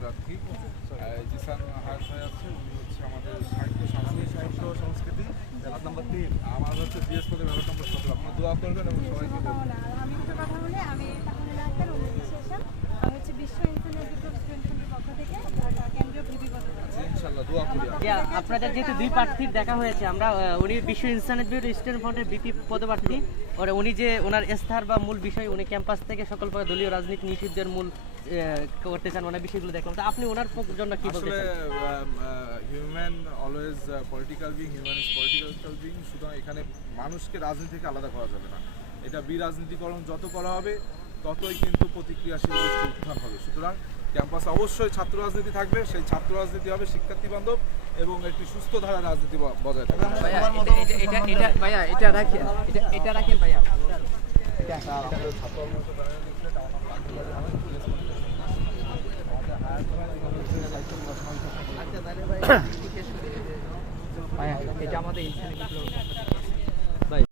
প্রার্থী জিসান হায়াত ভাই আছে, উনি হচ্ছে আমাদের সাহিত্য সংস্কৃতি ব্যালট নম্বর 3, আমার হচ্ছে জিএস পদে ব্যালট নম্বর 17। আপনারা দোয়া করবেন এবং সবাইকে বলবেন। আমি একটু কথা বলি, আমি তাহমিনা আক্তার, অন্যবিশ্বাসন। আমি হচ্ছে বিশ্ব ইন্টারনেট স্টুডেন্ট ফ্রন্টের পক্ষ থেকে কেন্দ্রীয় ভিপি পদে আছি। ইনশাআল্লাহ দোয়া করি। আপনাদের যেহেতু দুই প্রার্থীর দেখা হয়েছে, আমরা উনি বিশ্ব ইনস্টানেট ব্যুরো স্টুডেন্ট ফ্রন্টের বিপি পদপ্রার্থী, আর উনি যে ওনার ইস্তাহার বা মূল বিষয় উনি ক্যাম্পাস থেকে সকল প্রকার দলীয় রাজনীতি নিষিদ্ধের মূল করতে চান, ওনার বিষয়গুলো দেখলাম। তো আপনি ওনার জন্য কি বলতে আসলে চান? Human always political being, human is political being. সুতরাং এখানে মানুষকে রাজনীতি থেকে আলাদা করা যাবে না। এটা বিরাজনীতিকরণ যত করা হবে ততই কিন্তু প্রতিক্রিয়াশীল গোষ্ঠী উত্থান হবে। সুতরাং ক্যাম্পাস অবশ্যই ছাত্র রাজনীতি থাকবে, সেই ছাত্র রাজনীতি হবে শিক্ষার্থী বান্ধব এবং একটি সুস্থ ধারা রাজনীতি বজায় থাকবে। ভাইয়া এটা রাখেন, এটা রাখেন ভাইয়া। এটা আমাদের